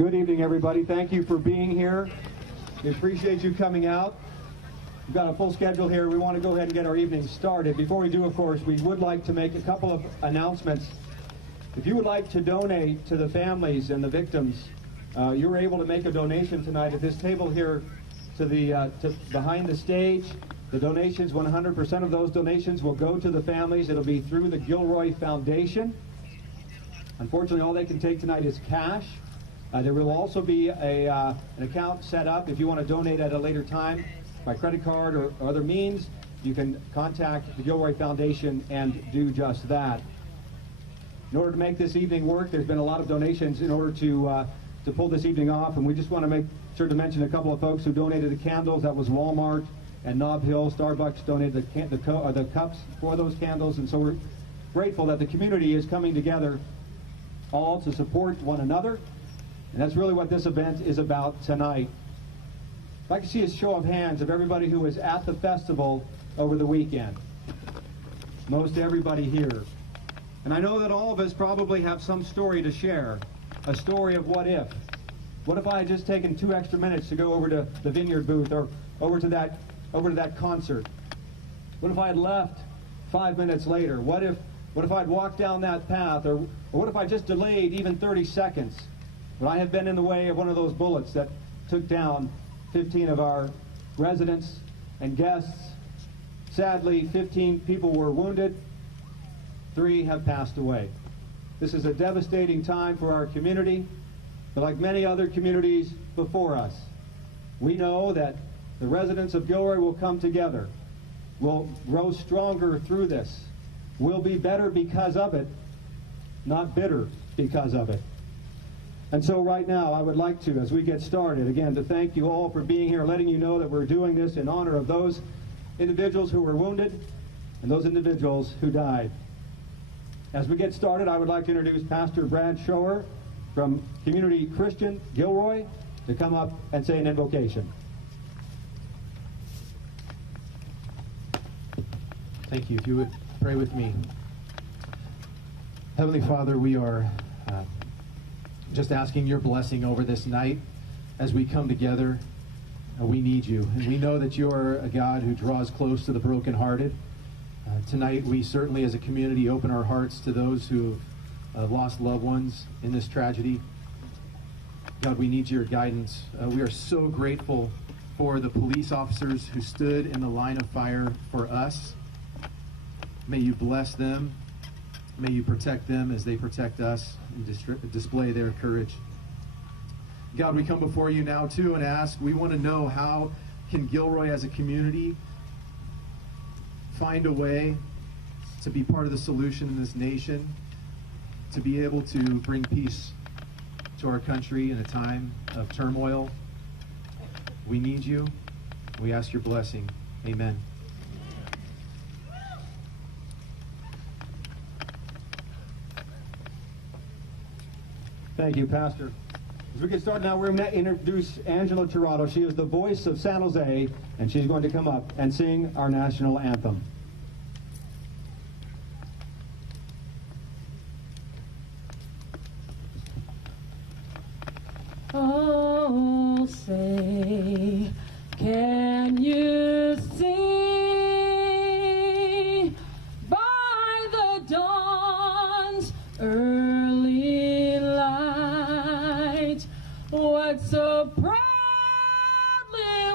Good evening, everybody. Thank you for being here. We appreciate you coming out. We've got a full schedule here. We want to go ahead and get our evening started. Before we do, of course, we would like to make a couple of announcements. If you would like to donate to the families and the victims, you're able to make a donation tonight at this table here to behind the stage. The donations, 100% of those donations will go to the families. It'll be through the Gilroy Foundation. Unfortunately, all they can take tonight is cash. There will also be an account set up if you want to donate at a later time by credit card or other means. You can contact the Gilroy Foundation and do just that. In order to make this evening work, there's been a lot of donations in order to pull this evening off, and we just want to make sure to mention a couple of folks who donated the candles. That was Walmart and Nob Hill. Starbucks donated the cups for those candles, and so we're grateful that the community is coming together all to support one another. And that's really what this event is about tonight. I'd like to see a show of hands of everybody who was at the festival over the weekend. Most everybody here. And I know that all of us probably have some story to share. A story of what if. What if I had just taken 2 extra minutes to go over to the Vineyard booth or over to that concert? What if I had left 5 minutes later? What if I'd walked down that path? Or what if I just delayed even 30 seconds? Would I have been in the way of one of those bullets that took down 15 of our residents and guests? Sadly, 15 people were wounded. 3 have passed away. This is a devastating time for our community, but like many other communities before us, we know that the residents of Gilroy will come together. We'll grow stronger through this. We'll be better because of it, not bitter because of it. And so right now, I would like to, as we get started, again, to thank you all for being here, letting you know that we're doing this in honor of those individuals who were wounded and those individuals who died. As we get started, I would like to introduce Pastor Brad Schoer from Community Christian Gilroy to come up and say an invocation. Thank you. If you would pray with me. Heavenly Father, we are just asking your blessing over this night as we come together. We need you, and we know that you are a God who draws close to the brokenhearted. Tonight, we certainly as a community open our hearts to those who have lost loved ones in this tragedy. God, we need your guidance. We are so grateful for the police officers who stood in the line of fire for us. May you bless them. May you protect them as they protect us and display their courage. God, we come before you now too and ask, we want to know, how can Gilroy as a community find a way to be part of the solution in this nation, to be able to bring peace to our country in a time of turmoil? We need you. We ask your blessing. Amen. Thank you, Pastor. As we get started now, we're going to introduce Angela Tirado. She is the voice of San Jose, and she's going to come up and sing our national anthem. Oh, say, can you see by the dawn's early light what so proudly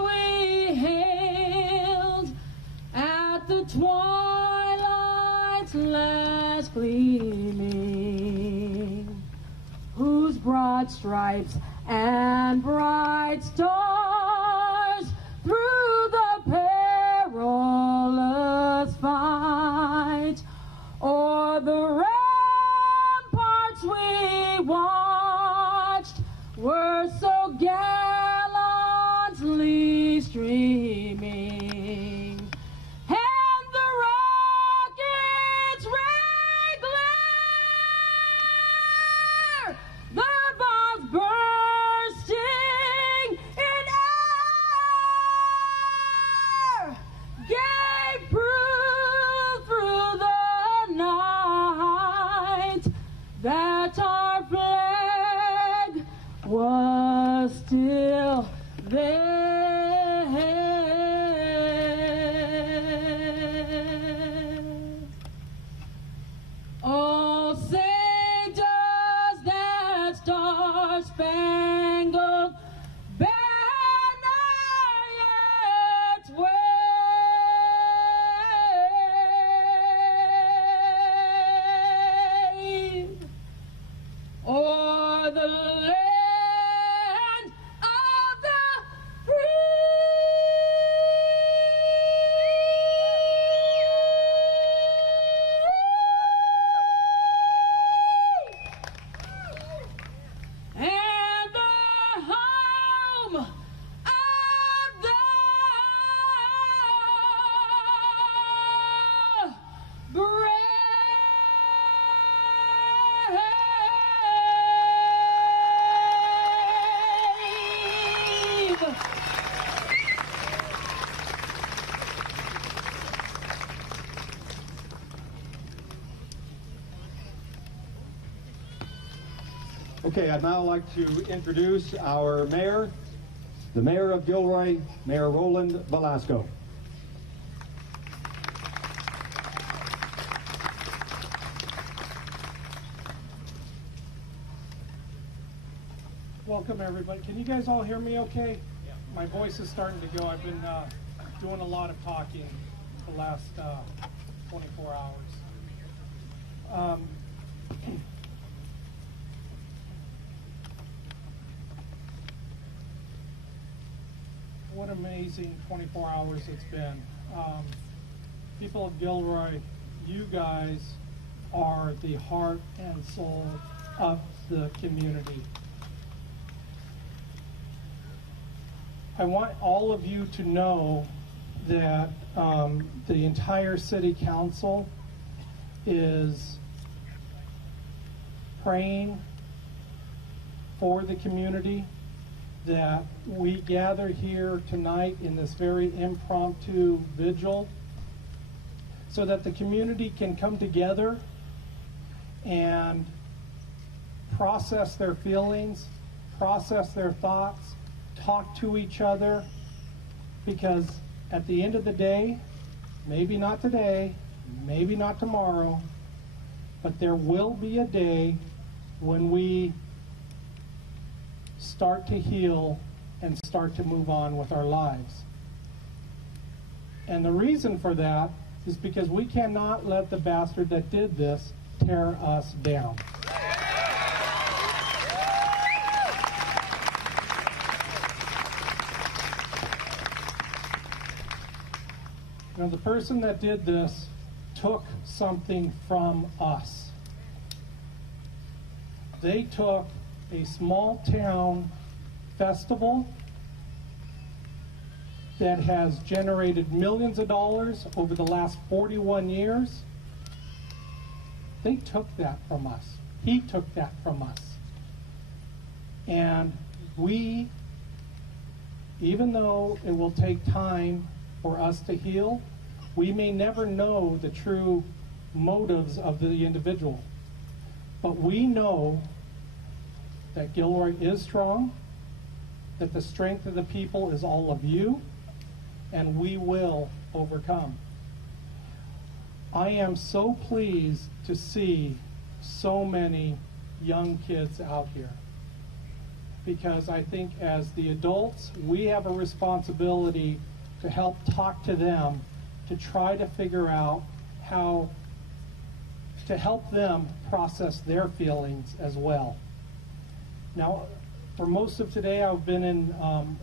we hailed at the twilight's last gleaming, whose broad stripes and bright stars through the perilous fight o'er the ramparts we watched were so gallantly streaming, and the rockets' red glare, the bombs bursting in Okay, I'd now like to introduce our mayor, the mayor of Gilroy, Mayor Roland Velasco. Welcome, everybody. Can you guys all hear me okay? Yeah. My voice is starting to go. I've been doing a lot of talking the last 24 hours. What amazing 24 hours it's been. People of Gilroy, you guys are the heart and soul of the community. I want all of you to know that the entire city council is praying for the community, that we gather here tonight in this very impromptu vigil so that the community can come together and process their feelings, process their thoughts, talk to each other, because at the end of the day, maybe not today, maybe not tomorrow, but there will be a day when we start to heal and start to move on with our lives. And the reason for that is because we cannot let the bastard that did this tear us down. Now, the person that did this took something from us. They took a small town festival that has generated millions of dollars over the last 41 years. They took that from us. He took that from us. And we, even though it will take time for us to heal, we may never know the true motives of the individual. But we know that Gilroy is strong, that the strength of the people is all of you, and we will overcome. I am so pleased to see so many young kids out here, because I think as the adults, we have a responsibility to help talk to them, to try to figure out how to help them process their feelings as well. Now, for most of today, I've been in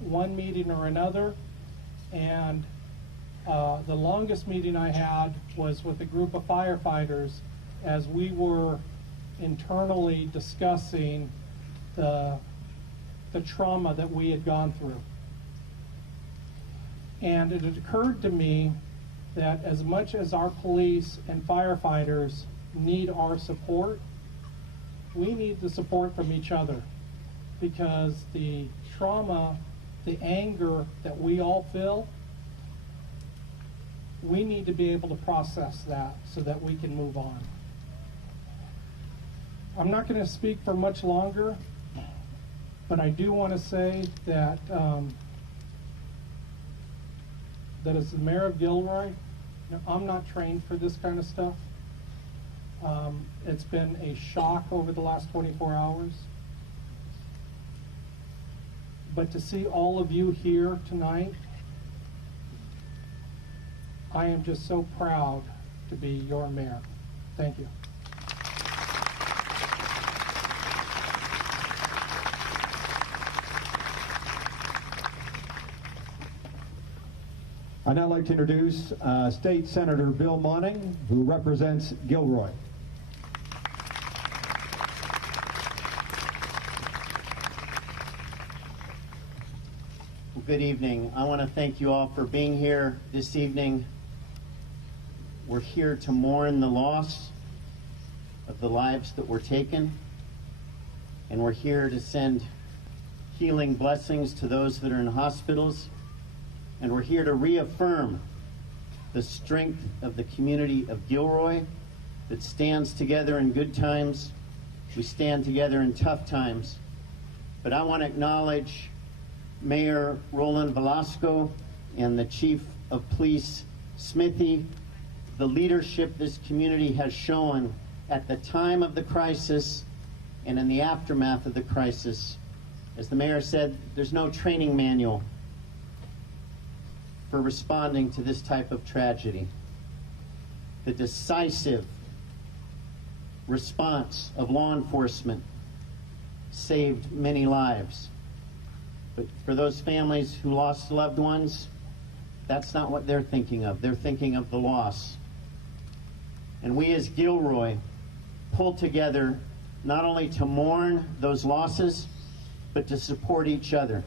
one meeting or another, and the longest meeting I had was with a group of firefighters as we were internally discussing the trauma that we had gone through. And it had occurred to me that as much as our police and firefighters need our support, we need the support from each other, because the trauma, the anger that we all feel, we need to be able to process that so that we can move on. I'm not going to speak for much longer, but I do want to say that that as the mayor of Gilroy, I'm not trained for this kind of stuff. It's been a shock over the last 24 hours. But to see all of you here tonight, I am just so proud to be your mayor. Thank you. I'd now like to introduce State Senator Bill Monning, who represents Gilroy. Good evening. I want to thank you all for being here this evening. We're here to mourn the loss of the lives that were taken, and we're here to send healing blessings to those that are in hospitals, and we're here to reaffirm the strength of the community of Gilroy that stands together in good times We stand together in tough times. But I want to acknowledge Mayor Roland Velasco and the Chief of Police Smithy, the leadership this community has shown at the time of the crisis and in the aftermath of the crisis. As the mayor said, there's no training manual for responding to this type of tragedy. The decisive response of law enforcement saved many lives. But for those families who lost loved ones, that's not what they're thinking of. They're thinking of the loss. And we as Gilroy pulled together not only to mourn those losses, but to support each other.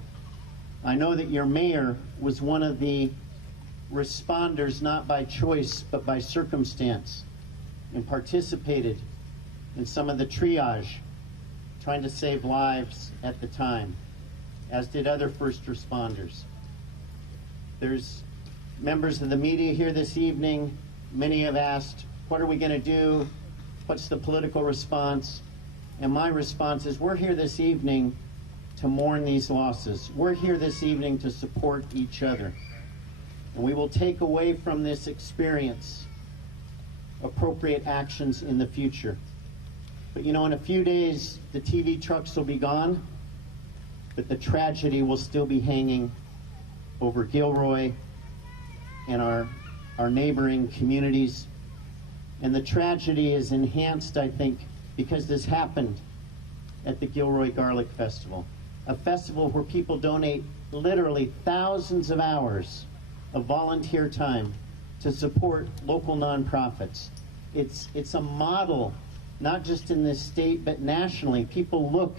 I know that your mayor was one of the responders, not by choice, but by circumstance, and participated in some of the triage, trying to save lives at the time, as did other first responders. There's members of the media here this evening. Many have asked, what are we going to do? What's the political response? And my response is, we're here this evening to mourn these losses. We're here this evening to support each other. And we will take away from this experience appropriate actions in the future. But you know, in a few days, the TV trucks will be gone, but the tragedy will still be hanging over Gilroy and our neighboring communities. And the tragedy is enhanced, I think, because this happened at the Gilroy Garlic Festival, a festival where people donate literally thousands of hours of volunteer time to support local nonprofits. It's a model, not just in this state, but nationally. People look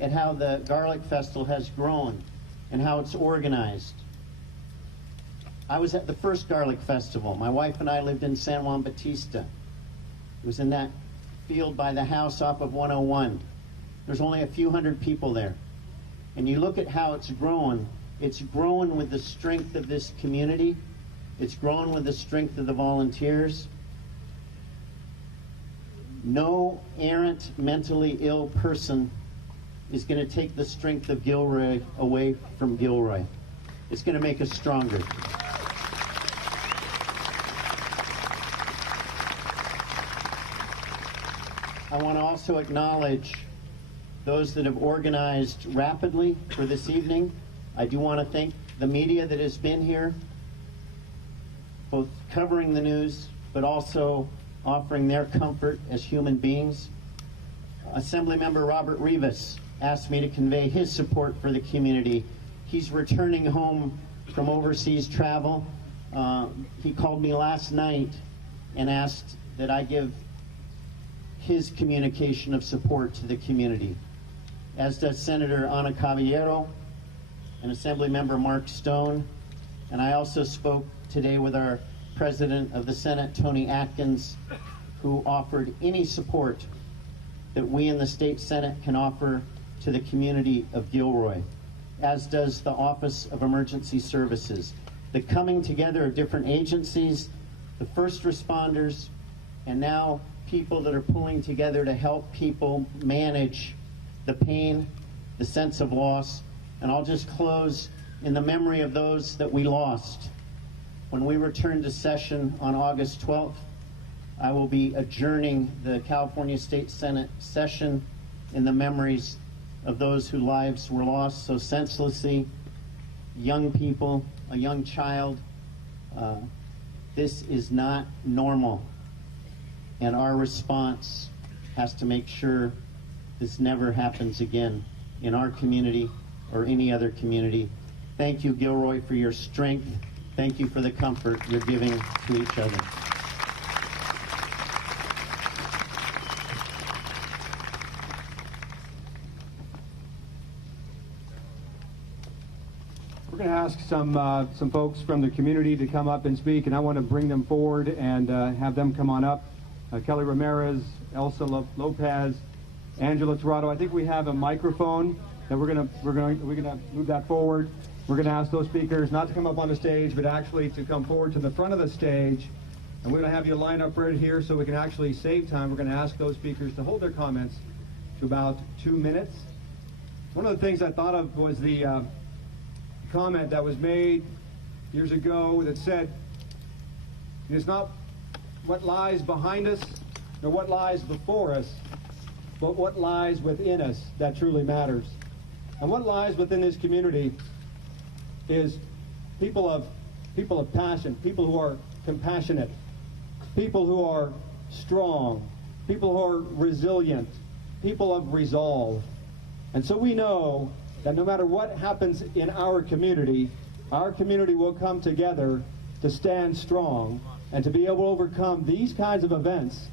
at how the Garlic Festival has grown and how it's organized. I was at the first Garlic Festival. My wife and I lived in San Juan Bautista. It was in that field by the house off of 101. There's only a few hundred people there. And you look at how it's grown with the strength of this community. It's grown with the strength of the volunteers. No errant, mentally ill person is going to take the strength of Gilroy away from Gilroy. It's going to make us stronger. I want to also acknowledge those that have organized rapidly for this evening. I do want to thank the media that has been here, both covering the news, but also offering their comfort as human beings. Assemblymember Robert Rivas asked me to convey his support for the community. He's returning home from overseas travel. He called me last night and asked that I give his communication of support to the community, as does Senator Ana Caballero and Assemblymember Mark Stone. And I also spoke today with our President of the Senate, Tony Atkins, who offered any support that we in the State Senate can offer to the community of Gilroy, as does the Office of Emergency Services. The coming together of different agencies, the first responders, and now people that are pulling together to help people manage the pain, the sense of loss. And I'll just close in the memory of those that we lost. When we return to session on August 12th, I will be adjourning the California State Senate session in the memories of those whose lives were lost so senselessly, young people, a young child. This is not normal. And our response has to make sure this never happens again in our community or any other community. Thank you, Gilroy, for your strength. Thank you for the comfort you're giving to each other. We're going to ask some folks from the community to come up and speak, and I want to bring them forward and have them come on up. Kelly Ramirez, Elsa Lopez, Angela Torado. I think we have a microphone that we're gonna move that forward. We're gonna ask those speakers not to come up on the stage, but actually to come forward to the front of the stage. And we're gonna have you line up right here so we can actually save time. We're gonna ask those speakers to hold their comments to about 2 minutes. One of the things I thought of was the comment that was made years ago that said, it's not what lies behind us, nor what lies before us, but what lies within us that truly matters. And what lies within this community is people of passion, people who are compassionate, people who are strong, people who are resilient, people of resolve. And so we know that no matter what happens in our community will come together to stand strong and to be able to overcome these kinds of events.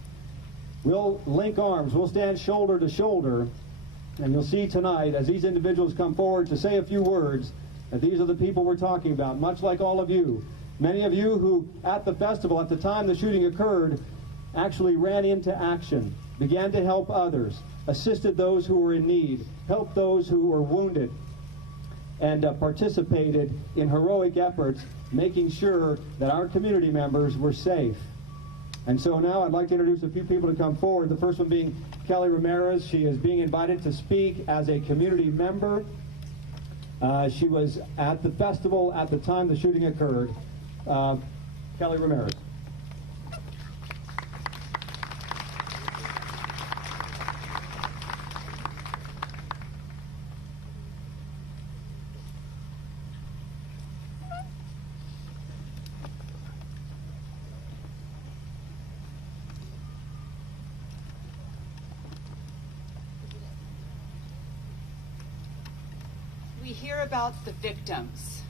We'll link arms, we'll stand shoulder to shoulder, and you'll see tonight as these individuals come forward to say a few words that these are the people we're talking about, much like all of you. Many of you who at the festival, at the time the shooting occurred, actually ran into action, began to help others, assisted those who were in need, helped those who were wounded, and participated in heroic efforts making sure that our community members were safe. And so now I'd like to introduce a few people to come forward. The first one being Kelly Ramirez. She is being invited to speak as a community member. She was at the festival at the time the shooting occurred. Kelly Ramirez. We hear about the victims.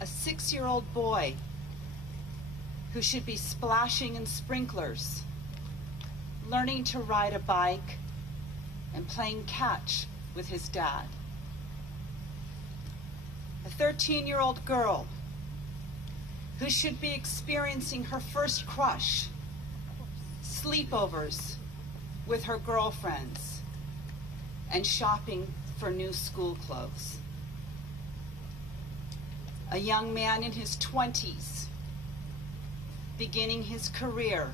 A 6-year-old boy who should be splashing in sprinklers, learning to ride a bike, and playing catch with his dad. A 13-year-old girl who should be experiencing her first crush, sleepovers with her girlfriends, and shopping for new school clothes. A young man in his 20s, beginning his career,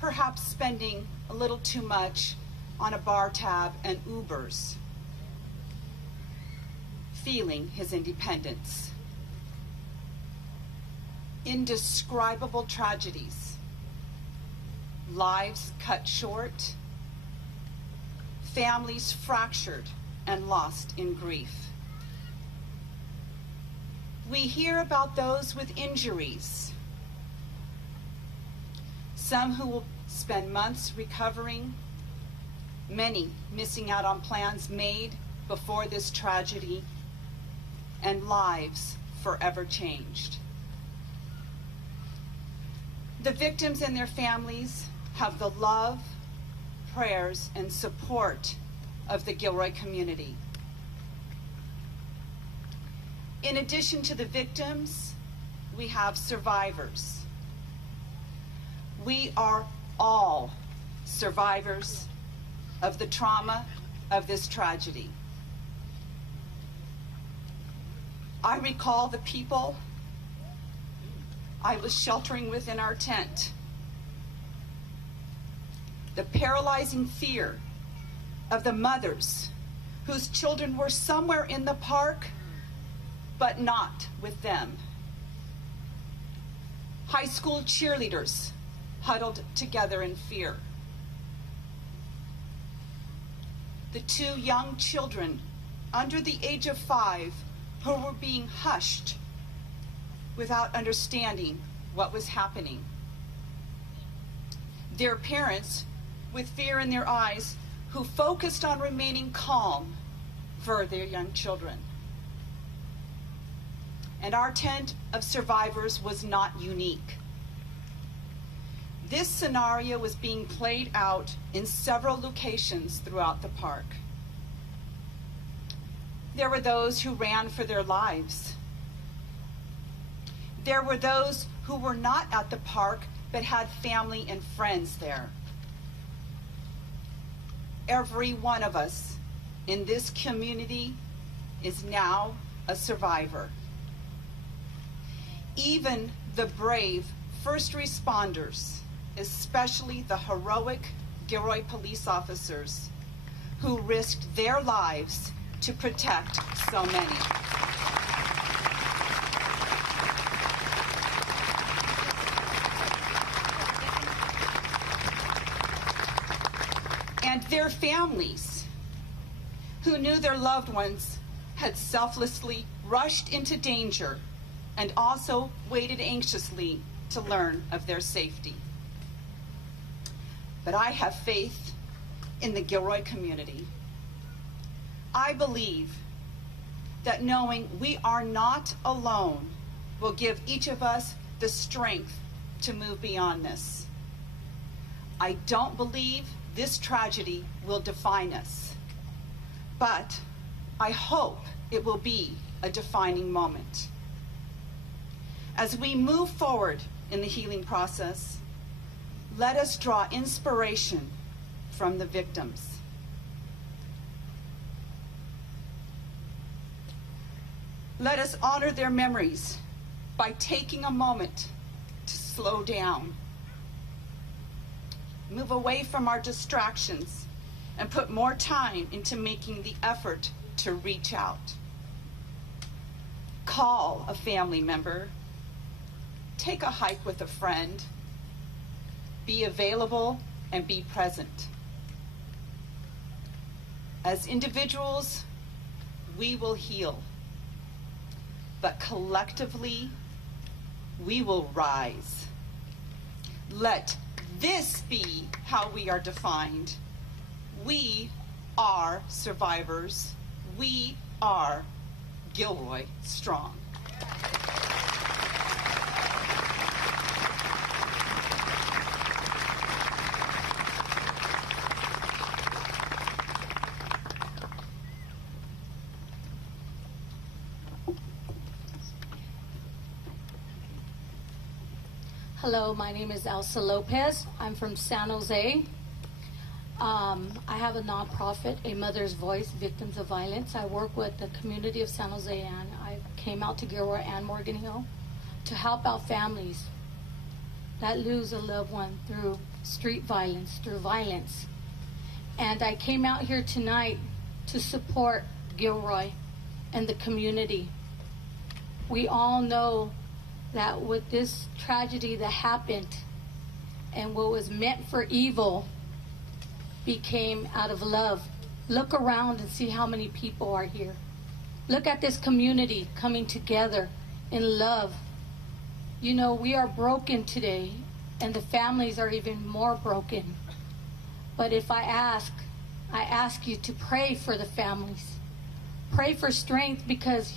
perhaps spending a little too much on a bar tab and Ubers, feeling his independence. Indescribable tragedies, lives cut short, families fractured and lost in grief. We hear about those with injuries, some who will spend months recovering, many missing out on plans made before this tragedy, and lives forever changed. The victims and their families have the love, prayers, and support of the Gilroy community. In addition to the victims, we have survivors. We are all survivors of the trauma of this tragedy. I recall the people I was sheltering with in our tent. The paralyzing fear of the mothers whose children were somewhere in the park, but not with them. High school cheerleaders huddled together in fear. The 2 young children under the age of 5 who were being hushed without understanding what was happening. Their parents, with fear in their eyes, who focused on remaining calm for their young children. And our tent of survivors was not unique. This scenario was being played out in several locations throughout the park. There were those who ran for their lives. There were those who were not at the park but had family and friends there. Every one of us in this community is now a survivor. Even the brave first responders, especially the heroic Gilroy police officers who risked their lives to protect so many. And their families, who knew their loved ones had selflessly rushed into danger and also waited anxiously to learn of their safety. But I have faith in the Gilroy community. I believe that knowing we are not alone will give each of us the strength to move beyond this. I don't believe this tragedy will define us, but I hope it will be a defining moment. As we move forward in the healing process, let us draw inspiration from the victims. Let us honor their memories by taking a moment to slow down, move away from our distractions, and put more time into making the effort to reach out. Call a family member, take a hike with a friend, be available and be present. As individuals, we will heal, but collectively, we will rise. Let this be how we are defined. We are survivors. We are Gilroy Strong. Hello, my name is Elsa Lopez. I'm from San Jose. I have a nonprofit, A Mother's Voice, Victims of Violence. I work with the community of San Jose, and I came out to Gilroy and Morgan Hill to help out families that lose a loved one through street violence, through violence. And I came out here tonight to support Gilroy and the community. We all know that with this tragedy that happened and what was meant for evil became out of love. Look around and see how many people are here. Look at this community coming together in love. You know, we are broken today, and the families are even more broken. But if I ask you to pray for the families. Pray for strength, because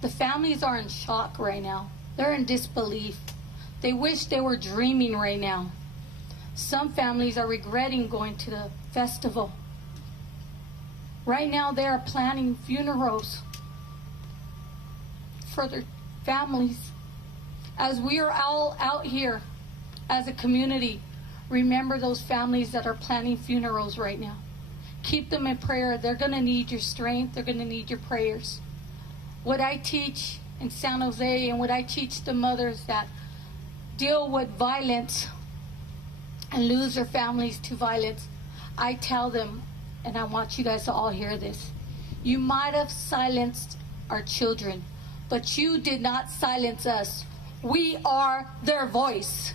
the families are in shock right now. They're in disbelief. They wish they were dreaming right now. Some families are regretting going to the festival. Right now they are planning funerals for their families. As we are all out here as a community, remember those families that are planning funerals right now. Keep them in prayer. They're going to need your strength. They're going to need your prayers. What I teach in San Jose, and what I teach the mothers that deal with violence and lose their families to violence, I tell them, and I want you guys to all hear this, you might have silenced our children, but you did not silence us. We are their voice.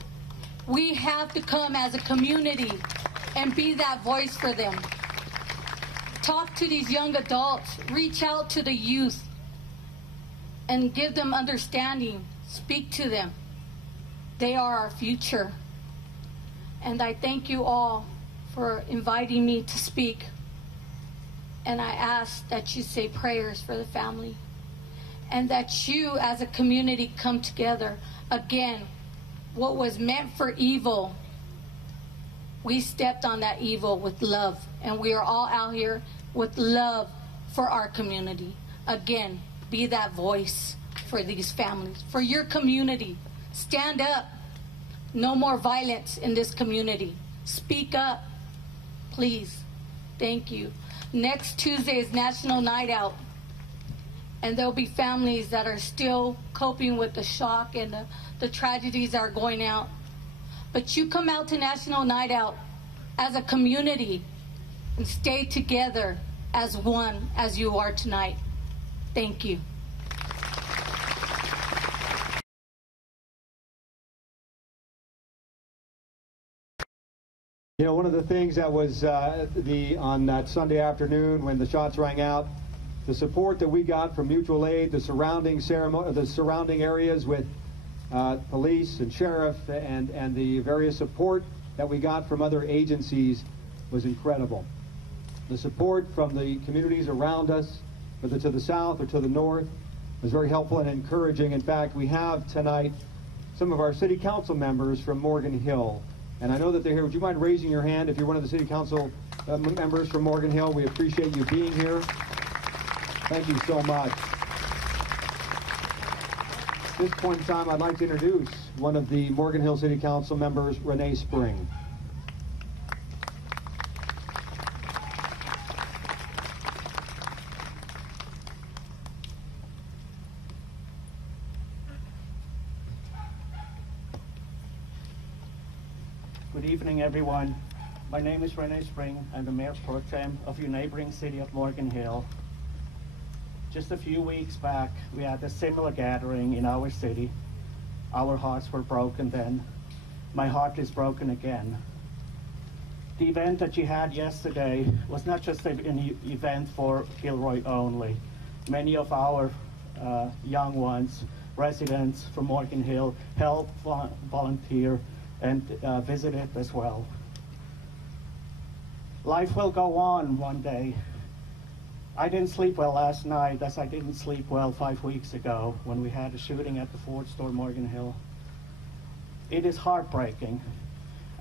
We have to come as a community and be that voice for them. Talk to these young adults, reach out to the youth, and give them understanding. Speak to them. They are our future. And I thank you all for inviting me to speak. And I ask that you say prayers for the family, and that you as a community come together. Again, what was meant for evil, we stepped on that evil with love, and we are all out here with love for our community. Again, be that voice for these families, for your community. Stand up. No more violence in this community. Speak up, please. Thank you. Next Tuesday is National Night Out, and there'll be families that are still coping with the shock and the tragedies that are going out. But you come out to National Night Out as a community and stay together as one as you are tonight. Thank you. You know, one of the things that was on that Sunday afternoon when the shots rang out, the support that we got from mutual aid, the surrounding areas with police and sheriff and the various support that we got from other agencies was incredible. The support from the communities around us, whether to the south or to the north, was very helpful and encouraging. In fact, we have tonight some of our city council members from Morgan Hill. And I know that they're here. Would you mind raising your hand if you're one of the city council members from Morgan Hill? We appreciate you being here. Thank you so much. At this point in time, I'd like to introduce one of the Morgan Hill City Council members, Renee Spring. Good evening, everyone. My name is Renee Spring. I'm the Mayor Pro Tem of your neighboring city of Morgan Hill. Just a few weeks back, we had a similar gathering in our city. Our hearts were broken then. My heart is broken again. The event that you had yesterday was not just an event for Gilroy only. Many of our young ones, residents from Morgan Hill, helped volunteer and visited as well. Life will go on one day. I didn't sleep well last night, as I didn't sleep well 5 weeks ago when we had a shooting at the Ford store, Morgan Hill. It is heartbreaking,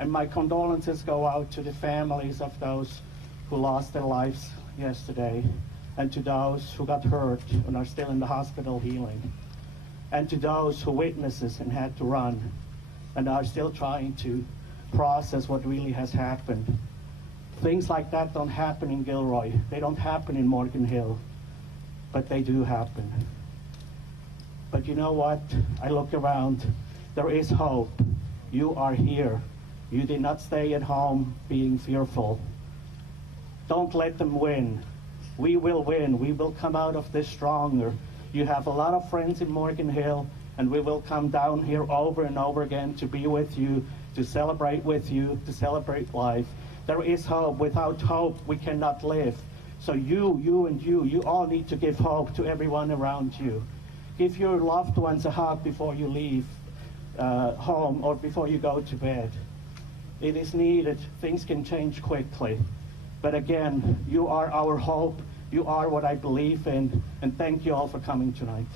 and my condolences go out to the families of those who lost their lives yesterday, and to those who got hurt and are still in the hospital healing, and to those who witnesses and had to run and are still trying to process what really has happened. Things like that don't happen in Gilroy. They don't happen in Morgan Hill, but they do happen. But you know what? I look around. There is hope. You are here. You did not stay at home being fearful. Don't let them win. We will win. We will come out of this stronger. You have a lot of friends in Morgan Hill, and we will come down here over and over again to be with you, to celebrate with you, to celebrate life. There is hope. Without hope, we cannot live. So you all need to give hope to everyone around you. Give your loved ones a hug before you leave home or before you go to bed. It is needed. Things can change quickly. But again, you are our hope. You are what I believe in. And thank you all for coming tonight.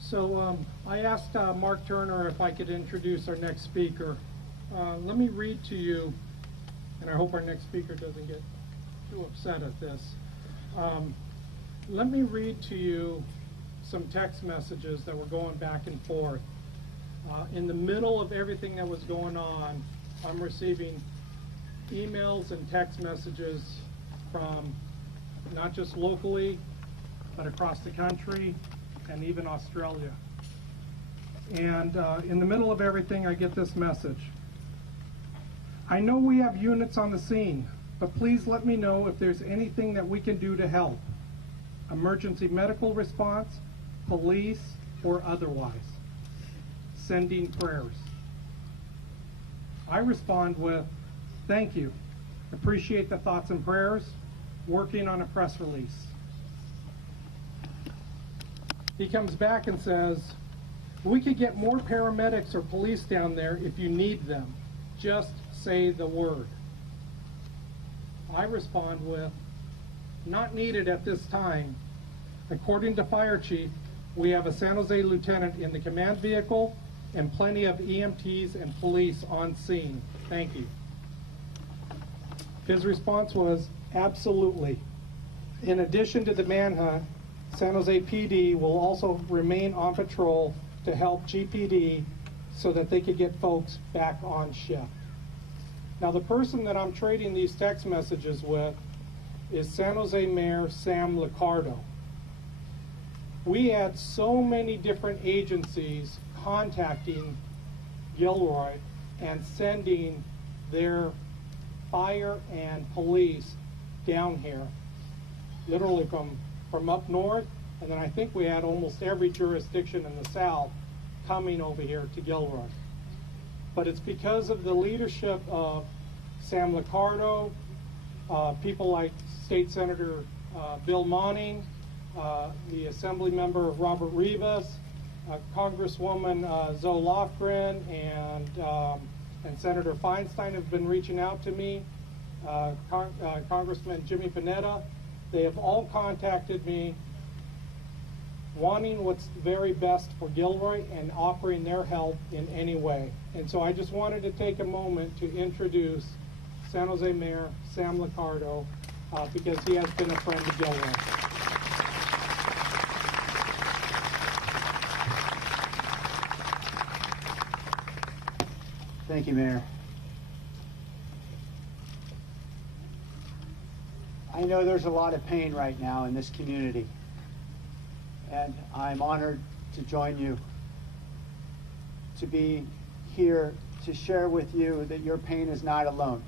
So I asked Mark Turner if I could introduce our next speaker. Let me read to you, and I hope our next speaker doesn't get too upset at this. Let me read to you some text messages that were going back and forth. In the middle of everything that was going on, I'm receiving emails and text messages from not just locally, but across the country, and even Australia. And in the middle of everything, I get this message. I know we have units on the scene, but please let me know if there's anything that we can do to help. Emergency medical response, police, or otherwise. Sending prayers. I respond with, thank you. Appreciate the thoughts and prayers. Working on a press release. He comes back and says, we could get more paramedics or police down there if you need them. Just say the word. I respond with, not needed at this time. According to Fire Chief, we have a San Jose lieutenant in the command vehicle and plenty of EMTs and police on scene. Thank you. His response was, absolutely. In addition to the manhunt, San Jose PD will also remain on patrol to help GPD so that they could get folks back on shift. Now, the person that I'm trading these text messages with is San Jose Mayor Sam Liccardo. We had so many different agencies contacting Gilroy and sending their fire and police down here, literally from up north, and then I think we had almost every jurisdiction in the south coming over here to Gilroy. But it's because of the leadership of Sam Liccardo, people like State Senator Bill Monning, the Assembly Member Robert Rivas, Congresswoman Zoe Lofgren, and Senator Feinstein have been reaching out to me, Congressman Jimmy Panetta. They have all contacted me wanting what's very best for Gilroy and offering their help in any way. And so I just wanted to take a moment to introduce San Jose Mayor Sam Liccardo because he has been a friend of Gilroy. Thank you, Mayor. I know there's a lot of pain right now in this community, and I'm honored to join you, to be here to share with you that your pain is not alone,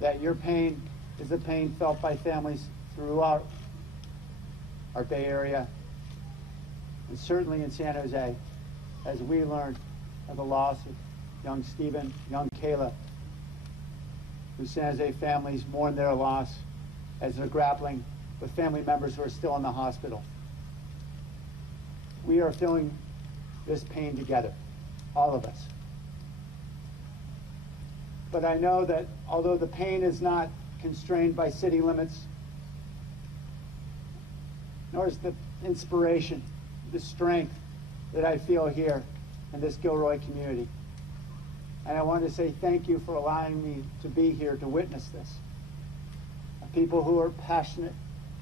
that your pain is the pain felt by families throughout our Bay Area, and certainly in San Jose, as we learned of the loss of young Stephen, young Kayla, whose San Jose families mourn their loss as they're grappling with family members who are still in the hospital. We are feeling this pain together, all of us. But I know that although the pain is not constrained by city limits, nor is the inspiration, the strength that I feel here in this Gilroy community. And I want to say thank you for allowing me to be here to witness this. People who are passionate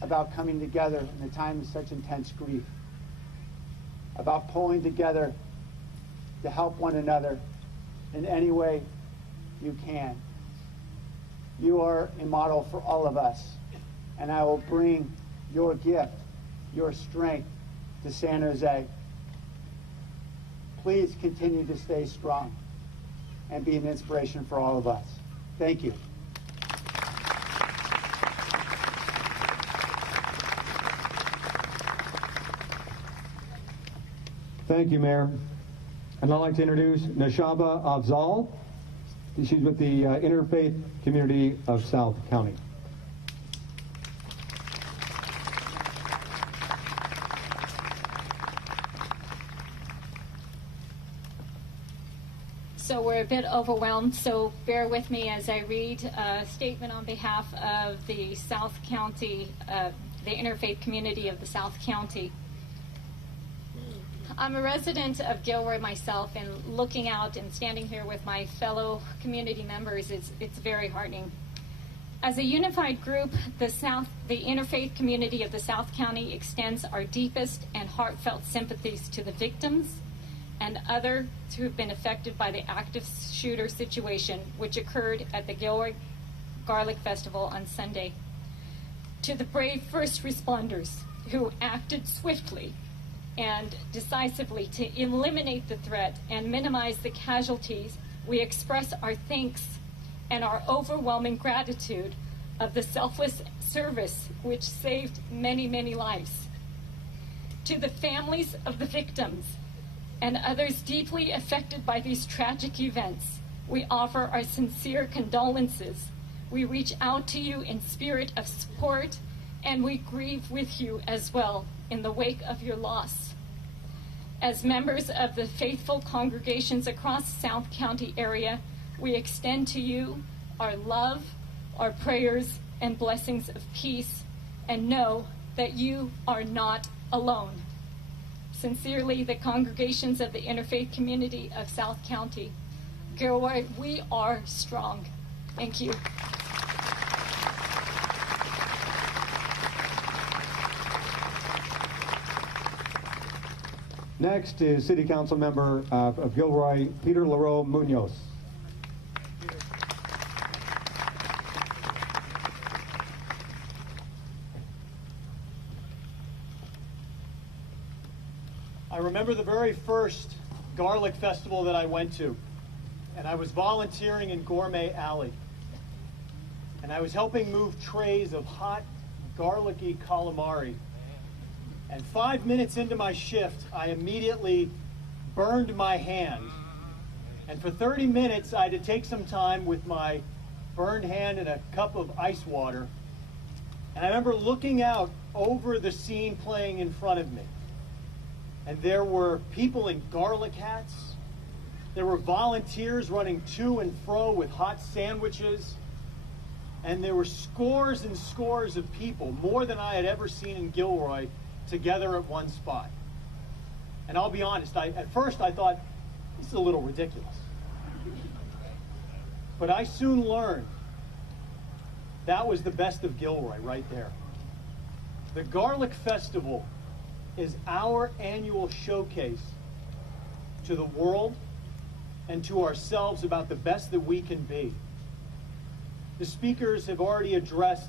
about coming together in a time of such intense grief, about pulling together to help one another in any way you can. You are a model for all of us, and I will bring your gift, your strength to San Jose. Please continue to stay strong and be an inspiration for all of us. Thank you. Thank you, Mayor. And I'd like to introduce Nashaba Afzal. She's with the Interfaith Community of South County. So we're a bit overwhelmed, so bear with me as I read a statement on behalf of the South County, the Interfaith Community of the South County. I'm a resident of Gilroy myself, and looking out and standing here with my fellow community members, it's very heartening. As a unified group, the Interfaith Community of the South County extends our deepest and heartfelt sympathies to the victims and others who have been affected by the active shooter situation which occurred at the Gilroy Garlic Festival on Sunday. To the brave first responders who acted swiftly and decisively to eliminate the threat and minimize the casualties, we express our thanks and our overwhelming gratitude of the selfless service which saved many, many lives. To the families of the victims and others deeply affected by these tragic events, we offer our sincere condolences. We reach out to you in spirit of support, and we grieve with you as well in the wake of your loss. As members of the faithful congregations across the South County area, we extend to you our love, our prayers, and blessings of peace, and know that you are not alone. Sincerely, the congregations of the Interfaith Community of South County. Gilroy, we are strong. Thank you. Next is City Council Member of Gilroy, Peter Leroux Munoz. I remember the very first garlic festival that I went to, and I was volunteering in Gourmet Alley. And I was helping move trays of hot, garlicky calamari. And 5 minutes into my shift, I immediately burned my hand. And for 30 minutes, I had to take some time with my burned hand and a cup of ice water. And I remember looking out over the scene playing in front of me. And there were people in garlic hats. There were volunteers running to and fro with hot sandwiches. And there were scores and scores of people, more than I had ever seen in Gilroy, together at one spot. And I'll be honest, at first I thought, this is a little ridiculous. But I soon learned that was the best of Gilroy right there. The Garlic Festival is our annual showcase to the world and to ourselves about the best that we can be. The speakers have already addressed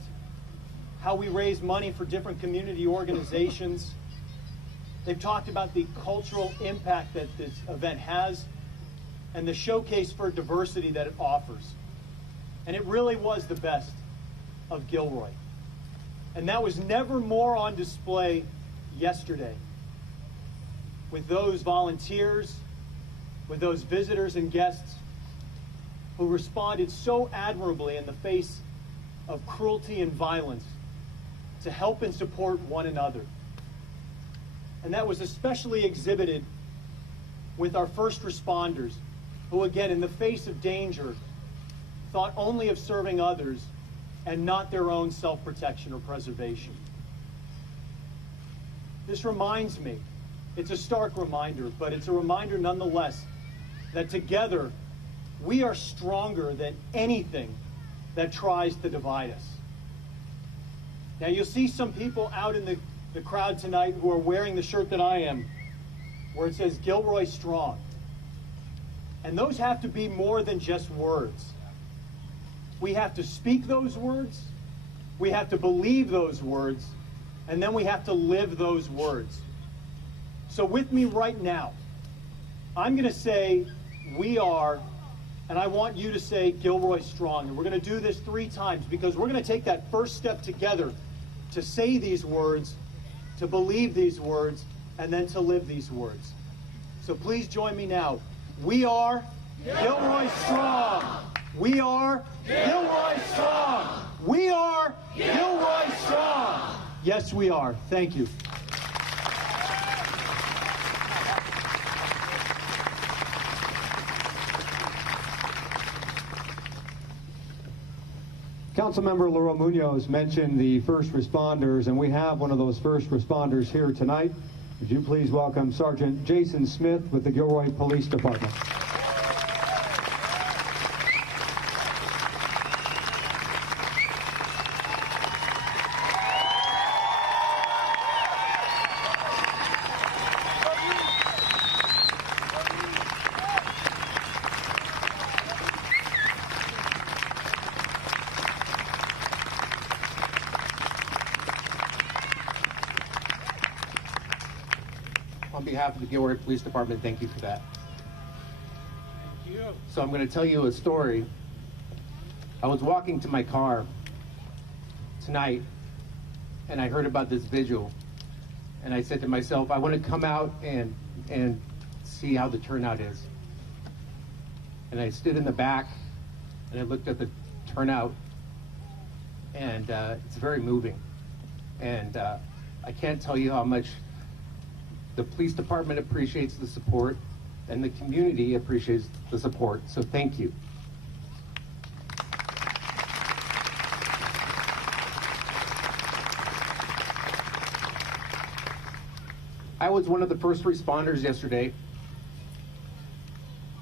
how we raise money for different community organizations. They've talked about the cultural impact that this event has and the showcase for diversity that it offers. And it really was the best of Gilroy. And that was never more on display yesterday with those volunteers, with those visitors and guests who responded so admirably in the face of cruelty and violence to help and support one another. And that was especially exhibited with our first responders, who again, in the face of danger, thought only of serving others and not their own self-protection or preservation. This reminds me, it's a stark reminder, but it's a reminder nonetheless that together we are stronger than anything that tries to divide us. Now you'll see some people out in the crowd tonight who are wearing the shirt that I am, where it says Gilroy Strong. And those have to be more than just words. We have to speak those words, we have to believe those words, and then we have to live those words. So with me right now, I'm going to say we are, and I want you to say Gilroy Strong. And we're going to do this 3 times because we're going to take that first step together to say these words, to believe these words, and then to live these words. So please join me now. We are Gilroy Strong. We are Gilroy Strong. We are Gilroy Strong. Yes, we are. Thank you. Councilmember Laurel Munoz mentioned the first responders, and we have one of those first responders here tonight. Would you please welcome Sergeant Jason Smith with the Gilroy Police Department. On behalf of the Gilroy Police Department, thank you for that. Thank you. So I'm going to tell you a story. I was walking to my car tonight, and I heard about this vigil, and I said to myself, I want to come out and see how the turnout is. And I stood in the back, and I looked at the turnout, and it's very moving. And I can't tell you how much the police department appreciates the support, and the community appreciates the support. So thank you. I was one of the first responders yesterday,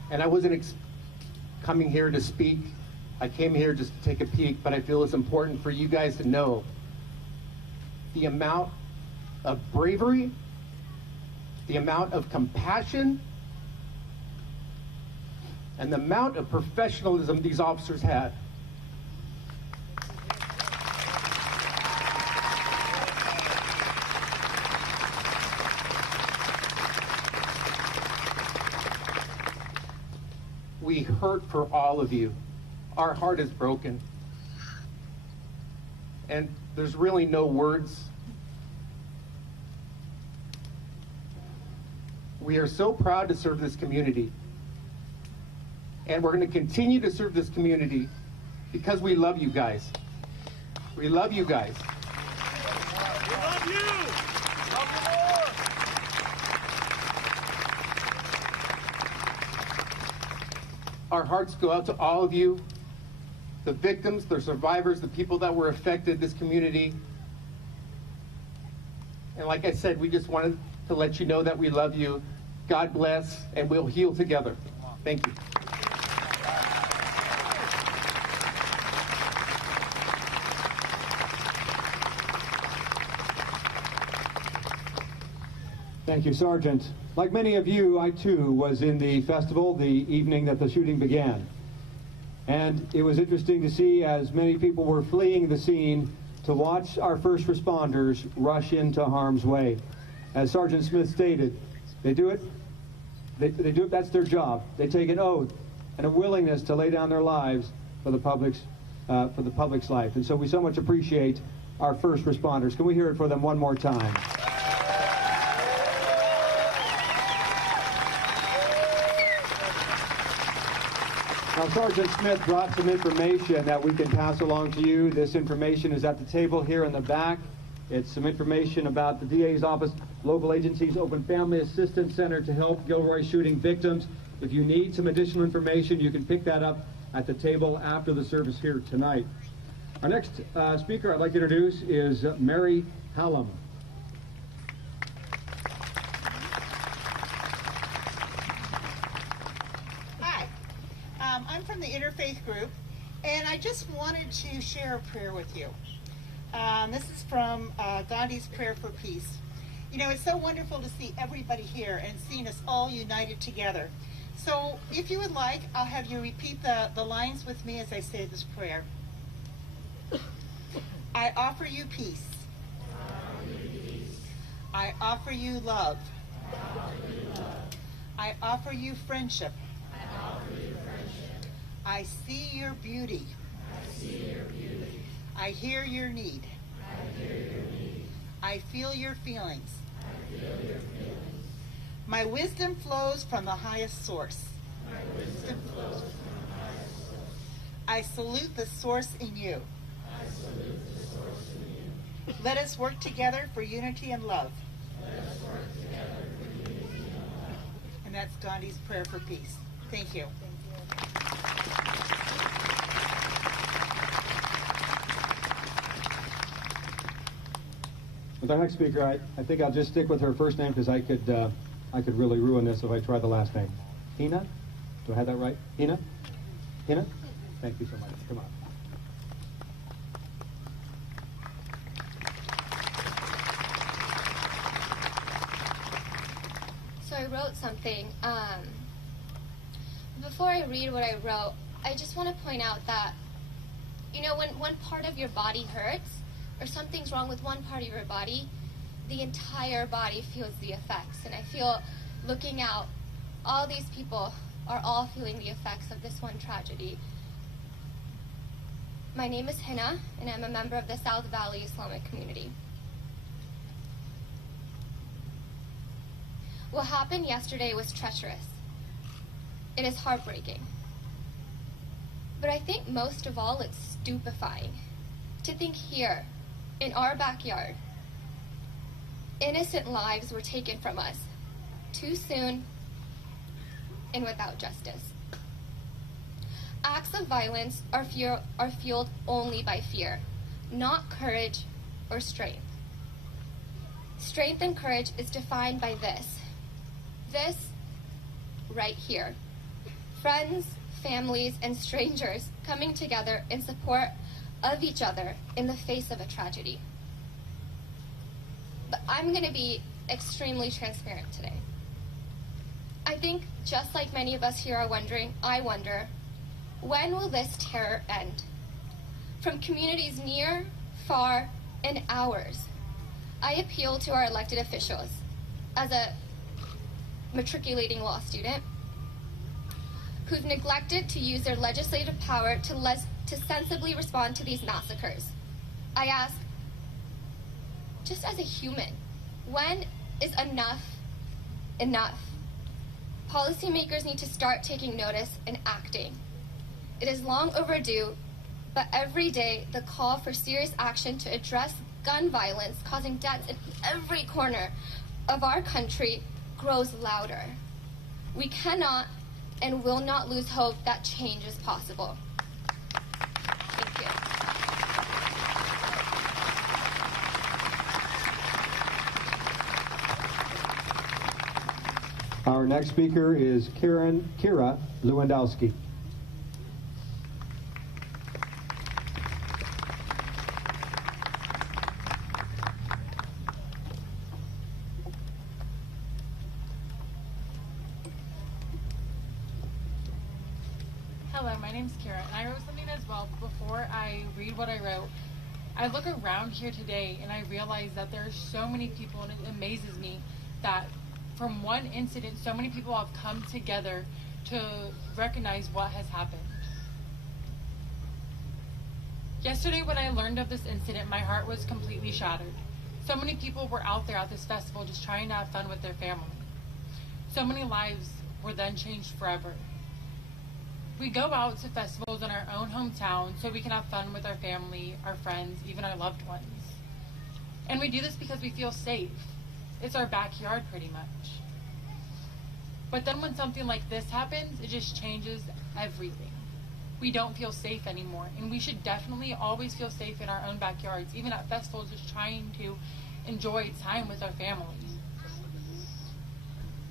and I wasn't coming here to speak. I came here just to take a peek, but I feel it's important for you guys to know the amount of bravery, the amount of compassion, and the amount of professionalism these officers had. hurt for all of you. Our heart is broken. And there's really no words. We are so proud to serve this community. And we're going to continue to serve this community because we love you guys. We love you guys. We love you! Love you more! Our hearts go out to all of you, the victims, the survivors, the people that were affected, this community. And like I said, we just wanted to let you know that we love you. God bless, and we'll heal together. Thank you. Thank you, Sergeant. Like many of you, I too was in the festival the evening that the shooting began. And it was interesting to see as many people were fleeing the scene to watch our first responders rush into harm's way. As Sergeant Smith stated, they do it. They do it. That's their job. They take an oath and a willingness to lay down their lives for the public's life. And so we so much appreciate our first responders. Can we hear it for them one more time? Now, Sergeant Smith brought some information that we can pass along to you. This information is at the table here in the back. It's some information about the DA's office, local agencies, Open Family Assistance Center to help Gilroy shooting victims. If you need some additional information, you can pick that up at the table after the service here tonight. Our next speaker I'd like to introduce is Mary Hallam. I'm from the Interfaith Group, and I just wanted to share a prayer with you. This is from Gandhi's Prayer for Peace. You know, it's so wonderful to see everybody here and seeing us all united together. So if you would like, I'll have you repeat the lines with me as I say this prayer. I offer you peace. I offer you love. I offer you friendship. I see your beauty. I hear your need. I feel your feelings. My wisdom flows from the highest source. I salute the source in you. Let us work together for unity and love. And that's Gandhi's Prayer for Peace. Thank you. With our next speaker, I think I'll just stick with her first name because I could really ruin this if I try the last name. Hina? Do I have that right? Hina? Hina? Thank you so much. Come on. So I wrote something. Before I read what I wrote, I just want to point out that, you know, when one part of your body hurts, or something's wrong with one part of your body, the entire body feels the effects. And I feel, looking out, all these people are all feeling the effects of this one tragedy. My name is Hina, and I'm a member of the South Valley Islamic community. What happened yesterday was treacherous. It is heartbreaking. But I think most of all, it's stupefying to think here, in our backyard, innocent lives were taken from us too soon and without justice. Acts of violence are fueled only by fear, not courage or strength. Strength and courage is defined by this right here. Friends, families, and strangers coming together in support of each other in the face of a tragedy. But I'm going to be extremely transparent today. I think, just like many of us here are wondering, I wonder, when will this terror end? From communities near, far, and ours, I appeal to our elected officials as a matriculating law student who've neglected to use their legislative power to sensibly respond to these massacres. I ask, just as a human, when is enough enough? Policymakers need to start taking notice and acting. It is long overdue, but every day the call for serious action to address gun violence causing deaths in every corner of our country grows louder. We cannot and will not lose hope that change is possible. Thank you. Our next speaker is Kira Lewandowski. Hello, my name's Kira, and I wrote something as well. Before I read what I wrote, I look around here today and I realize that there are so many people, and it amazes me that from one incident, so many people have come together to recognize what has happened. Yesterday, when I learned of this incident, my heart was completely shattered. So many people were out there at this festival just trying to have fun with their family. So many lives were then changed forever. We go out to festivals in our own hometown so we can have fun with our family, our friends, even our loved ones. And we do this because we feel safe. It's our backyard pretty much. But then when something like this happens, it just changes everything. We don't feel safe anymore, and we should definitely always feel safe in our own backyards, even at festivals, just trying to enjoy time with our families.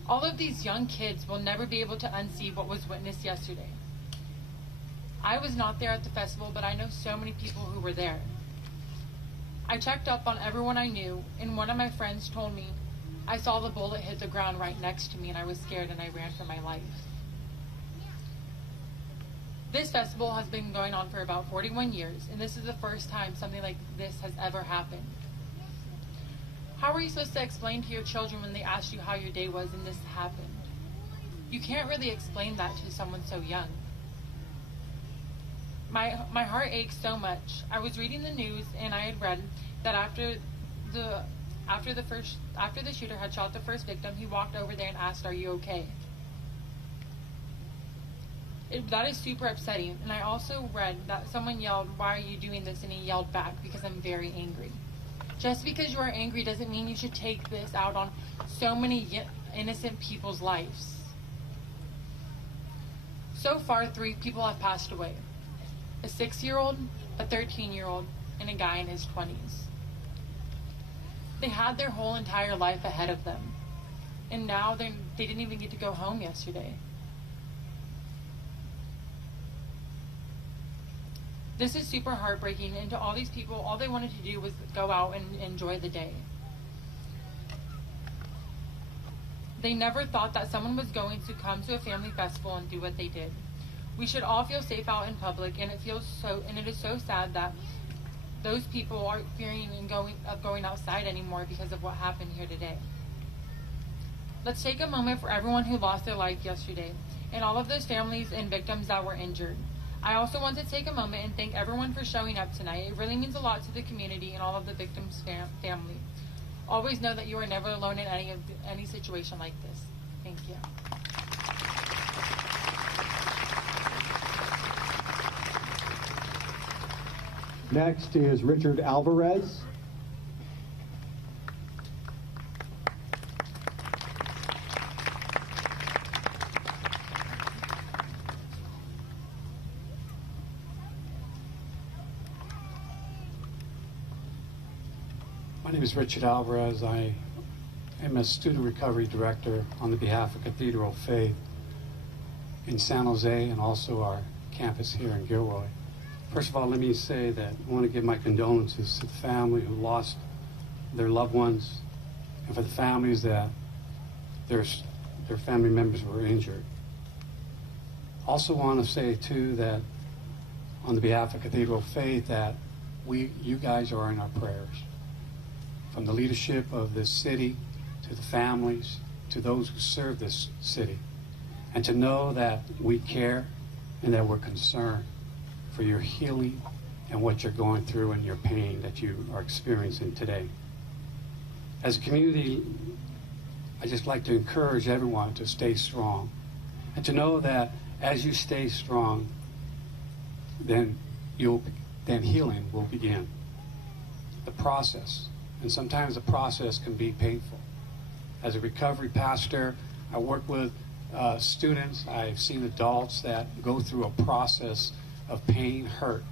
All of these young kids will never be able to unsee what was witnessed yesterday. I was not there at the festival, but I know so many people who were there. I checked up on everyone I knew, and one of my friends told me, I saw the bullet hit the ground right next to me, and I was scared and I ran for my life. This festival has been going on for about 41 years, and this is the first time something like this has ever happened. How are you supposed to explain to your children when they ask you how your day was and this happened? You can't really explain that to someone so young. My heart aches so much. I was reading the news and I had read that after the shooter had shot the first victim, he walked over there and asked, "Are you okay?" That is super upsetting. And I also read that someone yelled, "Why are you doing this?" And he yelled back, "Because I'm very angry." Just because you are angry doesn't mean you should take this out on so many innocent people's lives. So far, 3 people have passed away. A 6-year-old, a 13-year-old, and a guy in his 20s. They had their whole entire life ahead of them. And now they didn't even get to go home yesterday. This is super heartbreaking, and to all these people, all they wanted to do was go out and enjoy the day. They never thought that someone was going to come to a family festival and do what they did. We should all feel safe out in public, and it is so sad that those people aren't fearing of going outside anymore because of what happened here today. Let's take a moment for everyone who lost their life yesterday, and all of those families and victims that were injured. I also want to take a moment and thank everyone for showing up tonight. It really means a lot to the community and all of the victims' family. Always know that you are never alone in any situation like this. Thank you. Next is Richard Alvarez. My name is Richard Alvarez. I am a student recovery director on the behalf of Cathedral of Faith in San Jose and also our campus here in Gilroy. First of all, let me say that I want to give my condolences to the family who lost their loved ones, and for the families that their family members were injured. Also want to say, too, that on the behalf of Cathedral of Faith, that you guys are in our prayers. From the leadership of this city, to the families, to those who serve this city. and to know that we care and that we're concerned for your healing and what you're going through and your pain that you are experiencing today. As a community, I just like to encourage everyone to stay strong and to know that as you stay strong, then healing will begin. The process, and sometimes the process can be painful. As a recovery pastor, I work with students. I've seen adults that go through a process of pain, hurt,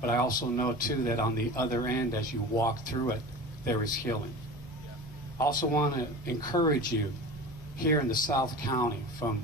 but I also know too that on the other end, as you walk through it, there is healing. I also want to encourage you here in the South County, from